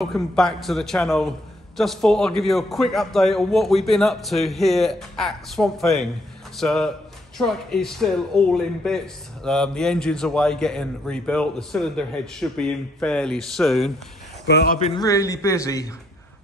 Welcome back to the channel. Just thought I'll give you a quick update on what we've been up to here at Swamp Thing. So truck is still all in bits. The engine's away getting rebuilt. The cylinder head should be in fairly soon. But I've been really busy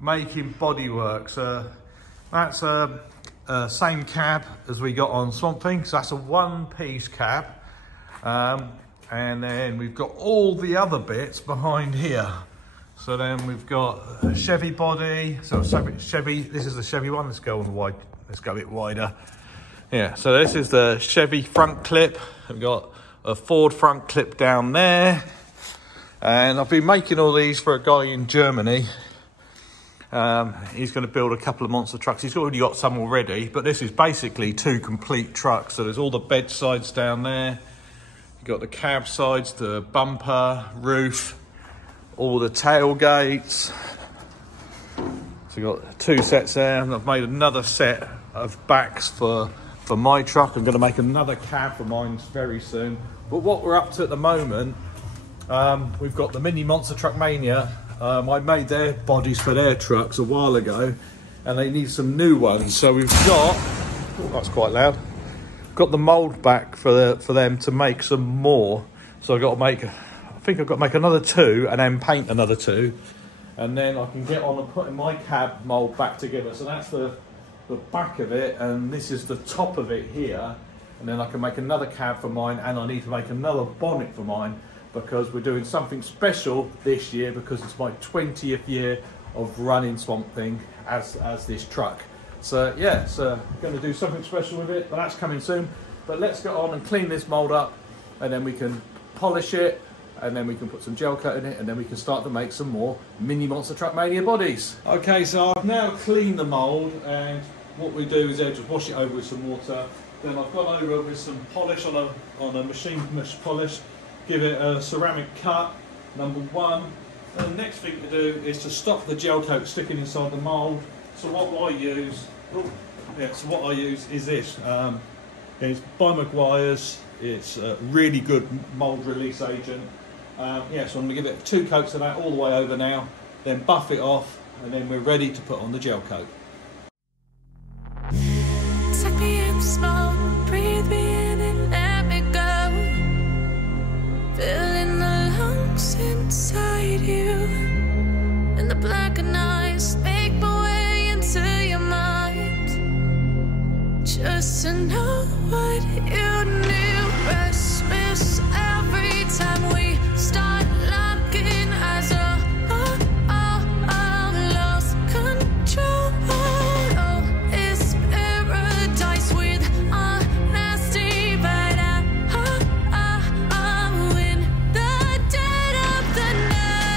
making bodywork. So that's same cab as we got on Swamp Thing. So that's a one-piece cab. And then we've got all the other bits behind here. So then we've got a Chevy body. So Chevy, this is the Chevy one. Let's go on wide. Let's go a bit wider. Yeah, so this is the Chevy front clip. We've got a Ford front clip down there. And I've been making all these for a guy in Germany. He's going to build a couple of monster trucks. He's already got some already, but this is basically two complete trucks. So there's all the bed sides down there. You've got the cab sides, the bumper, roof, all the tailgates. So we've got two sets there, and I've made another set of backs for my truck. I'm going to make another cab for mine very soon. But what we're up to at the moment, we've got the Mini Monster Truck Mania. I made their bodies for their trucks a while ago, and they need some new ones. So we've got, oh, that's quite loud, got the mould back for them to make some more. So I've got to make, I think I've got to make another two and then paint another two, and then I can get on and putting my cab mould back together. So that's the back of it, and this is the top of it here, and then I can make another cab for mine, and I need to make another bonnet for mine because we're doing something special this year because it's my 20th year of running Swamp Thing as this truck. So yeah, so I'm going to do something special with it, but that's coming soon. But let's get on and clean this mould up, and then we can polish it, and then we can put some gel coat in it, and then we can start to make some more Mini Monster Truck Mania bodies. Okay, so I've now cleaned the mould, and what we do is just wash it over with some water. Then I've gone over with some polish on a machine polish, give it a ceramic cut, number one. And the next thing to do is to stop the gel coat sticking inside the mould. So what I use, is this. It's by Maguire's. It's a really good mould release agent. Yeah, so I'm going to give it 2 coats of that all the way over now, then buff it off, and then we're ready to put on the gel coat. Take me in slow, breathe me in and let me go. Filling the lungs inside you, and the blackened eyes make my way into your mind. Just to know what you knew. Restless every time we start locking eyes. Lost control. Oh, it's paradise with honesty, but I'm in the dead of the night.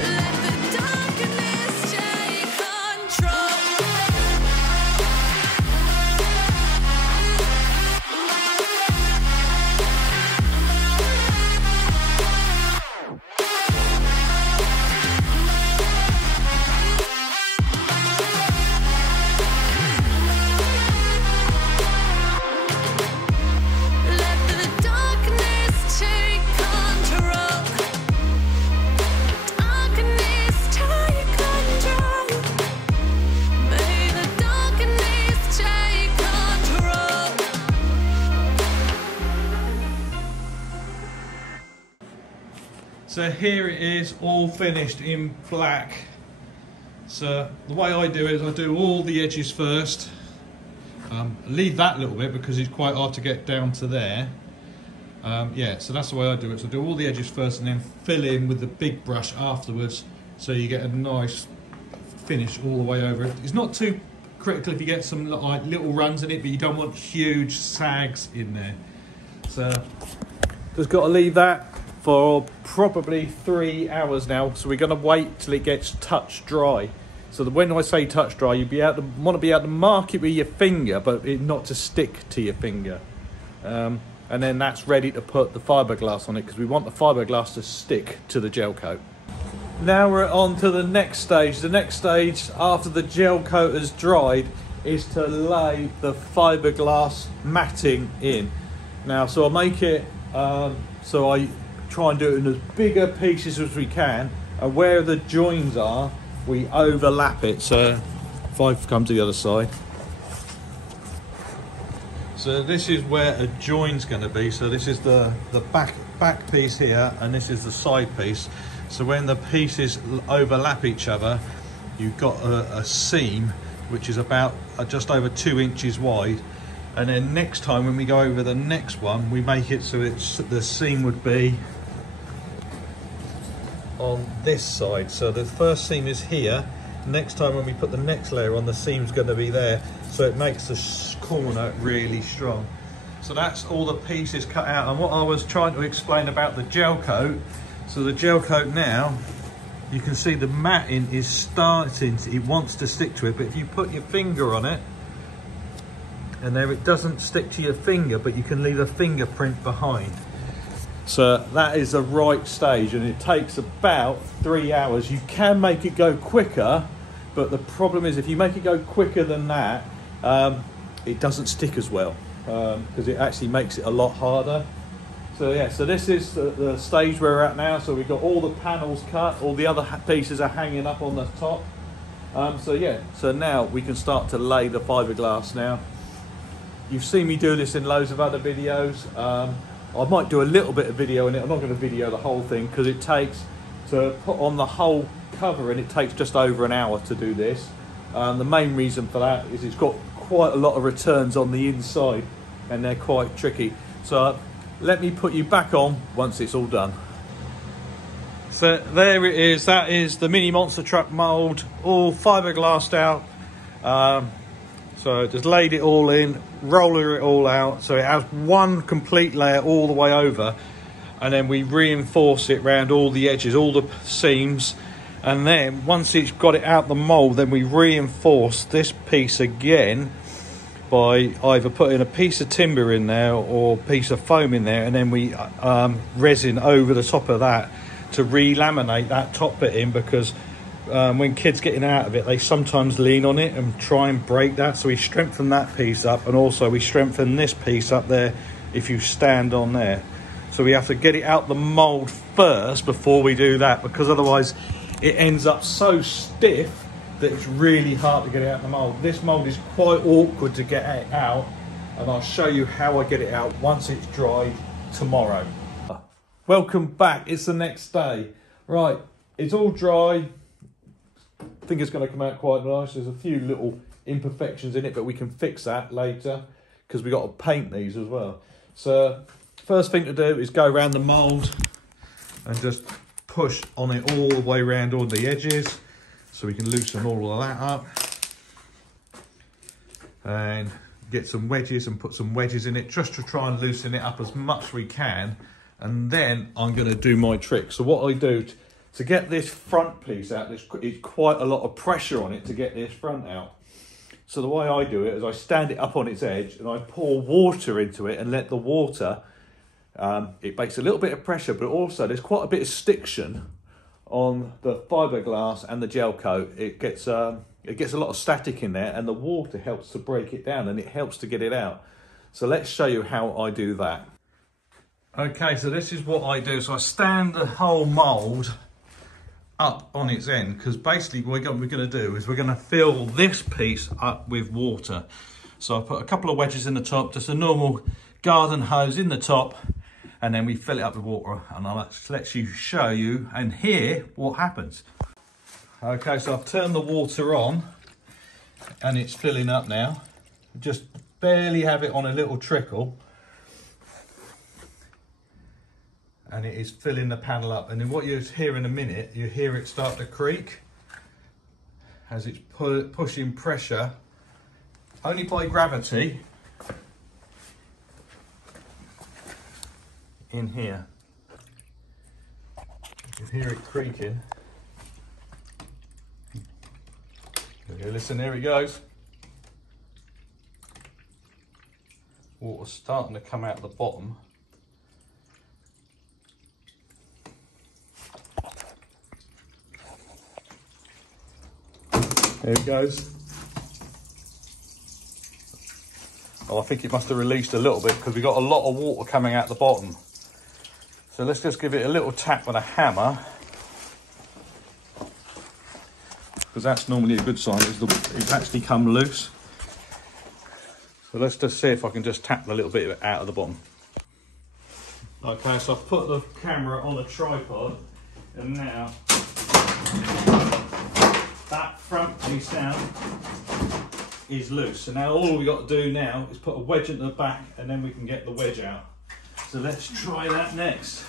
Let the darkness take control. So here it is, all finished in black. So the way I do it is I do all the edges first. Leave that little bit because it's quite hard to get down to there. Yeah, so that's the way I do it. So I do all the edges first and then fill in with the big brush afterwards, so you get a nice finish all the way over. It's not too critical if you get some like little runs in it, but you don't want huge sags in there. So just got to leave that for probably 3 hours now. So we're going to wait till it gets touch dry. So that when I say touch dry, you want to be able to mark it with your finger, but it not to stick to your finger. And then that's ready to put the fiberglass on it, because we want the fiberglass to stick to the gel coat. Now we're on to the next stage. The next stage after the gel coat has dried is to lay the fiberglass matting in. Now, so I'll make it So I try and do it in as bigger pieces as we can, and where the joins are, we overlap it. So if I come to the other side, so this is where a join's going to be. So this is the back piece here, and this is the side piece. So when the pieces overlap each other, you've got a seam which is about just over 2 inches wide. And then next time when we go over the next one, we make it so the seam would be on this side. So the first seam is here. Next time when we put the next layer on, the seam's going to be there. So it makes the corner really strong. So that's all the pieces cut out. And what I was trying to explain about the gel coat, so the gel coat now, you can see the matting is starting, it wants to stick to it, but if you put your finger on it, and there it doesn't stick to your finger, but you can leave a fingerprint behind. So that is the right stage, and it takes about 3 hours. You can make it go quicker, but the problem is if you make it go quicker than that, it doesn't stick as well, because it actually makes it a lot harder. So yeah, so this is the stage where we're at now. So we've got all the panels cut, all the other pieces are hanging up on the top. So yeah, so now we can start to lay the fiberglass now. You've seen me do this in loads of other videos. I might do a little bit of video in it. I'm not going to video the whole thing because it takes to put on the whole cover, and it takes just over an hour to do this. The main reason for that is it's got quite a lot of returns on the inside, and they're quite tricky. So let me put you back on once it's all done. So there it is. That is the mini monster truck mould, all fiberglassed out. So just laid it all in, roller it all out, so it has one complete layer all the way over, and then we reinforce it around all the edges, all the seams, and then once it's got it out the mould, then we reinforce this piece again by either putting a piece of timber in there or a piece of foam in there, and then we resin over the top of that to re-laminate that top bit in, because when kids getting out of it, they sometimes lean on it and try and break that. So we strengthen that piece up, and also we strengthen this piece up there if you stand on there. So we have to get it out the mould first before we do that, because otherwise it ends up so stiff that it's really hard to get it out the mould. This mould is quite awkward to get it out, and I'll show you how I get it out once it's dried tomorrow. Welcome back, it's the next day. Right, it's all dry. I think it's going to come out quite nice. There's a few little imperfections in it, but we can fix that later because we've got to paint these as well. So first thing to do is go around the mould and just push on it all the way around all the edges, so we can loosen all of that up and get some wedges and put some wedges in it just to try and loosen it up as much as we can. And then I'm going to do my trick. So what I do to get this front piece out, it's quite a lot of pressure on it to get this front out. So the way I do it is I stand it up on its edge and I pour water into it and let the water, it makes a little bit of pressure, but also there's quite a bit of stiction on the fiberglass and the gel coat. It gets a lot of static in there, and the water helps to break it down and it helps to get it out. So let's show you how I do that. Okay, so this is what I do. So I stand the whole mould up on its end, because basically what we're going to do is we're going to fill this piece up with water. So I put a couple of wedges in the top, just a normal garden hose in the top, and then we fill it up with water, and I'll let you show you and hear what happens. Okay, so I've turned the water on and it's filling up now. Just barely have it on a little trickle, and it is filling the panel up. And then what you hear in a minute, you hear it start to creak as it's pushing pressure only by gravity in here. You can hear it creaking. Okay, listen, here it goes. Water's starting to come out of the bottom. There it goes. Oh, I think it must have released a little bit because we got a lot of water coming out the bottom. So let's just give it a little tap with a hammer, because that's normally a good sign, it's actually come loose. So let's just see if I can just tap a little bit out of the bottom. Okay, so I've put the camera on a tripod, and now that front piece down is loose. So now all we've got to do now is put a wedge into the back, and then we can get the wedge out. So let's try that next.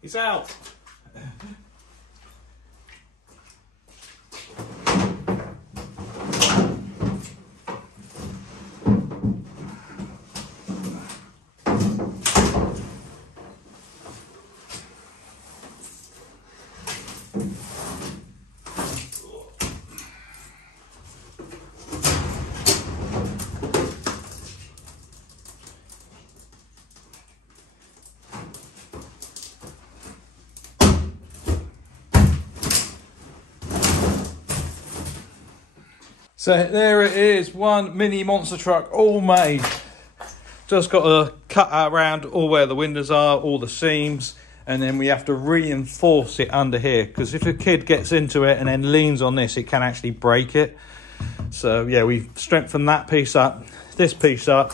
It's out. So there it is, one mini monster truck all made. Just got to cut around all where the windows are, all the seams, and then we have to reinforce it under here, because if a kid gets into it and then leans on this, it can actually break it. So yeah, we've strengthened that piece up, this piece up,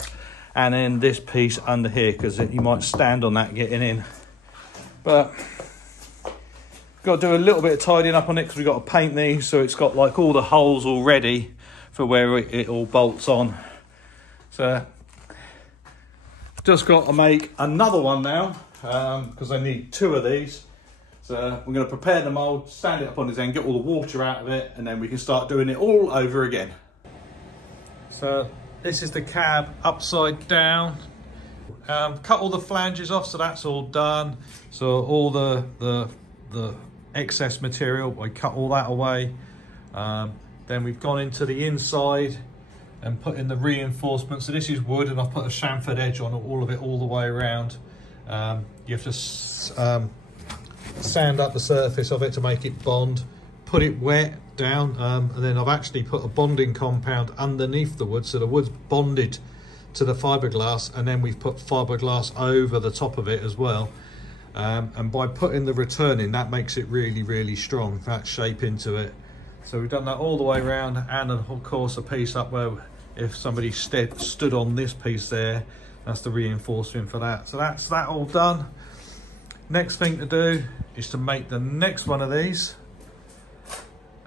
and then this piece under here, because you might stand on that getting in. But got to do a little bit of tidying up on it, because we've got to paint these so it's got like all the holes all ready for where it all bolts on. So just got to make another one now, because I need two of these. So we're going to prepare the mould, stand it up on its end, get all the water out of it, and then we can start doing it all over again. So this is the cab upside down. Cut all the flanges off, so that's all done. So all the excess material, I cut all that away. Then we've gone into the inside and put in the reinforcement. So this is wood, and I've put a chamfered edge on all of it all the way around. You have to sand up the surface of it to make it bond, put it wet down, and then I've actually put a bonding compound underneath the wood, so the wood's bonded to the fiberglass, and then we've put fiberglass over the top of it as well. And by putting the return in, that makes it really, really strong, that shape into it. So we've done that all the way around, and of course a piece up where if somebody stood on this piece there, that's the reinforcement for that. So that's that all done. Next thing to do is to make the next one of these.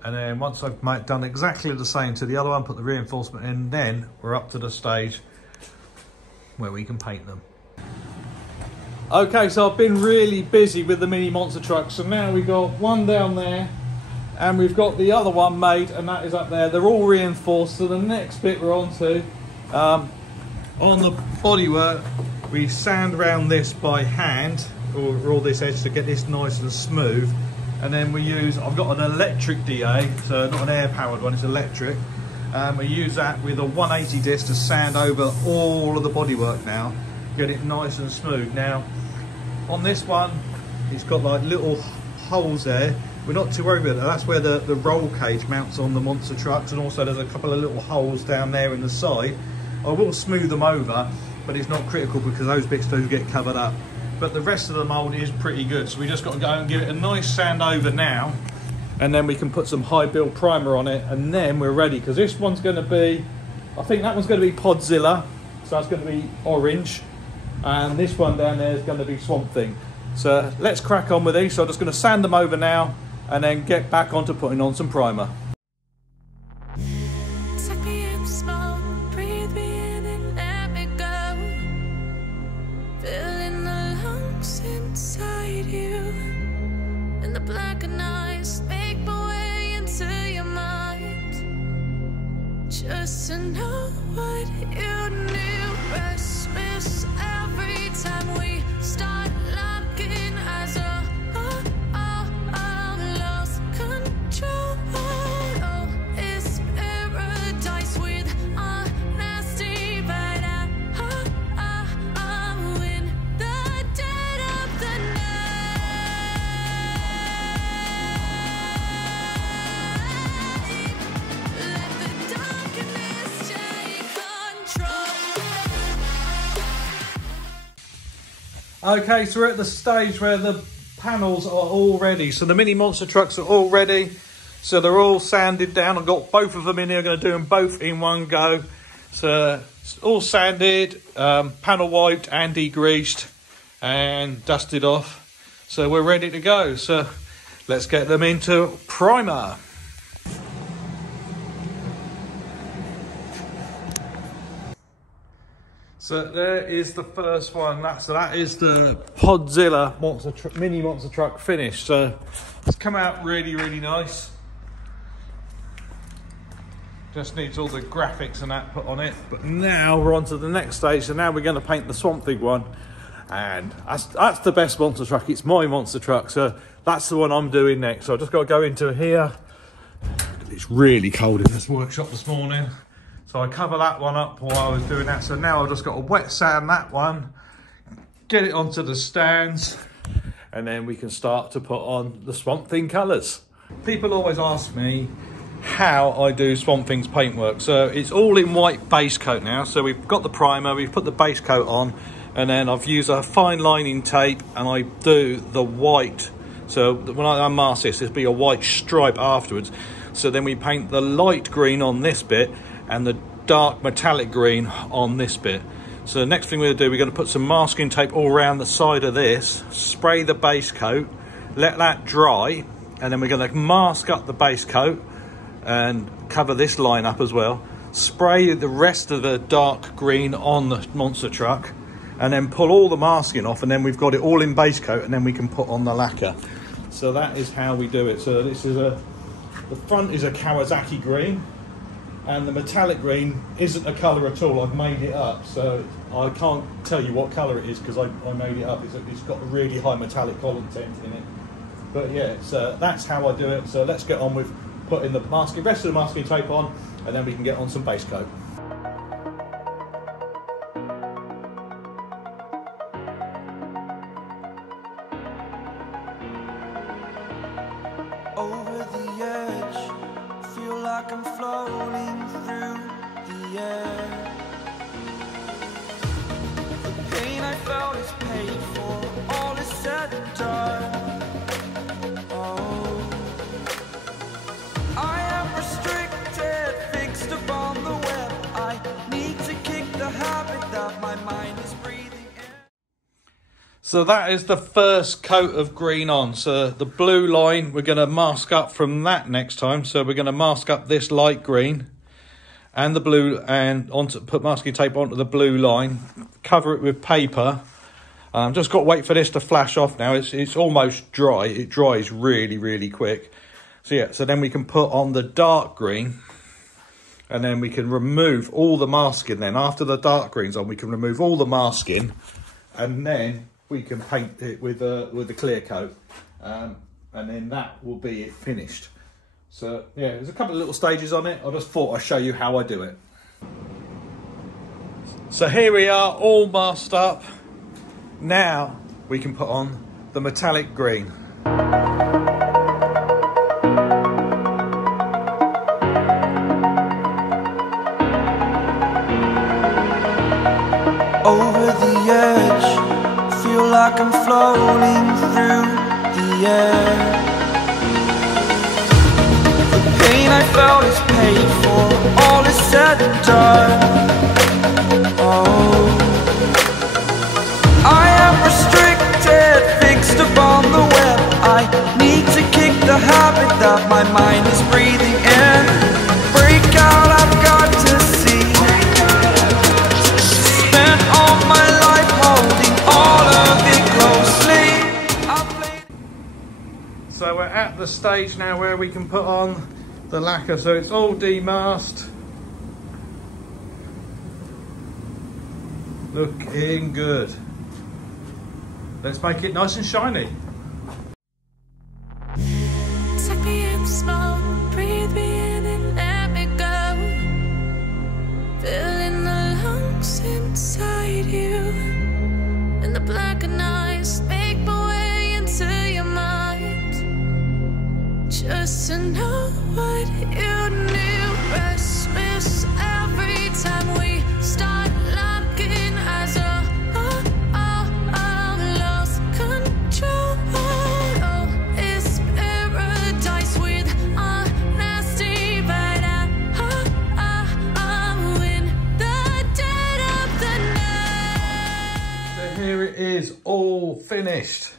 And then once I've done exactly the same to the other one, put the reinforcement in, then we're up to the stage where we can paint them. Okay, so I've been really busy with the mini monster truck. So now we've got one down there, and we've got the other one made, and that is up there. They're all reinforced. So the next bit we're on to, on the bodywork, we sand around this by hand, or all this edge, to get this nice and smooth. And then we use, I've got an electric DA, so not an air powered one, it's electric. We use that with a 180 disc to sand over all of the bodywork now, get it nice and smooth. Now, on this one, it's got like little holes there. We're not too worried about that. That's where the roll cage mounts on the monster trucks, and also there's a couple of little holes down there in the side. I will smooth them over, but it's not critical because those bits do get covered up. But the rest of the mould is pretty good, so we just got to go and give it a nice sand over now, and then we can put some high build primer on it, and then we're ready, because this one's going to be, I think that one's going to be Podzilla, so that's going to be orange, and this one down there is going to be Swamp Thing. So let's crack on with these. So I'm just going to sand them over now, and then get back onto putting on some primer. Take me in small, breathe me in and let me go. Filling the lungs inside you, and the blackened eyes make my way into your mind. Just to know what you knew, restless every time we start locking eyes. Oh, oh, oh, Okay, so we're at the stage where the panels are all ready. So the mini monster trucks are all ready. So they're all sanded down. I've got both of them in here. I'm going to do them both in one go. So it's all sanded, panel wiped and degreased and dusted off. So we're ready to go. So let's get them into primer. So there is the first one. That is the Podzilla mini monster truck finish. So it's come out really, really nice. Just needs all the graphics and that put on it. But now we're on to the next stage. So now we're going to paint the Swamp Thing one. And that's the best monster truck. It's my monster truck. So that's the one I'm doing next. So I've just got to go into here. It's really cold in this workshop this morning. So I cover that one up while I was doing that. So now I've just got to wet sand that one. Get it onto the stands. And then we can start to put on the Swamp Thing colours. People always ask me how I do Swamp Thing's paintwork. So it's all in white base coat now. So we've got the primer, we've put the base coat on, and then I've used a fine lining tape and I do the white. So when I unmask this, there'll be a white stripe afterwards. So then we paint the light green on this bit and the dark metallic green on this bit. So the next thing we're going to do, we're going to put some masking tape all around the side of this, spray the base coat, let that dry, and then we're going to mask up the base coat and cover this line up as well, spray the rest of the dark green on the monster truck, and then pull all the masking off, and then we've got it all in base coat, and then we can put on the lacquer. So that is how we do it. So this is the front is a Kawasaki green, and the metallic green isn't a colour at all. I've made it up, so I can't tell you what colour it is because I made it up. It's got a really high metallic content in it. But yeah, so that's how I do it. So let's get on with putting the rest of the masking tape on, and then we can get on some base coat. Over the edge, feel like I'm floating through the air. The pain I felt is paid for, all is said and done. Oh, I am restricted, fixed upon the web. I need to kick the habit that my mind is breathing in. So that is the first coat of green on. So the blue line, we're going to mask up from that next time. So we're going to mask up this light green and the blue, and put masking tape onto the blue line, cover it with paper. Just got to wait for this to flash off now. It's almost dry. It dries really, really quick. So yeah, so then we can put on the dark green, and then we can remove all the masking. Then after the dark green's on, we can remove all the masking, and then we can paint it with the clear coat, and then that will be it finished. So yeah, there's a couple of little stages on it. I just thought I'd show you how I do it. So here we are, all masked up. Now we can put on the metallic green. Over the edge, feel like I'm floating through the air. The pain I felt is paid for, all is said and done. Oh, I am restricted, fixed upon the web. I need to kick the habit that my mind is breathing in. Break out, I've got to see. Spent all my life holding all of it closely. So we're at the stage now where we can put on the lacquer. So it's all demasked. Looking good. Let's make it nice and shiny. Take me in the smoke, breathe me in and let me go. Filling the lungs inside you, and the blackened eyes make my way into your mind. Just to know what you knew. Restless every time we start locking eyes. finished.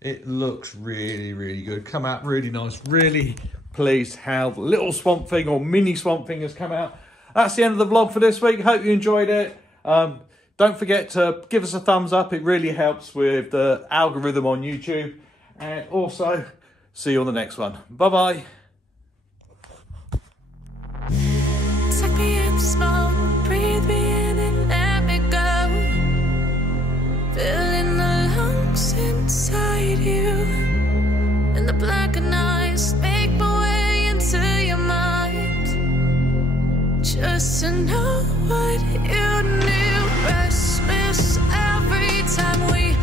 It looks really, really good. Come out really nice. Really pleased how the little Swamp Thing or mini Swamp Thing has come out. That's the end of the vlog for this week. Hope you enjoyed it. Don't forget to give us a thumbs up. It really helps with the algorithm on YouTube. And also, see you on the next one. Bye-bye. Take me in the smoke, breathe me in and let me go. Filling the lungs inside you, and the blackened eyes make my way into your mind. Just to know what you knew, restless every time we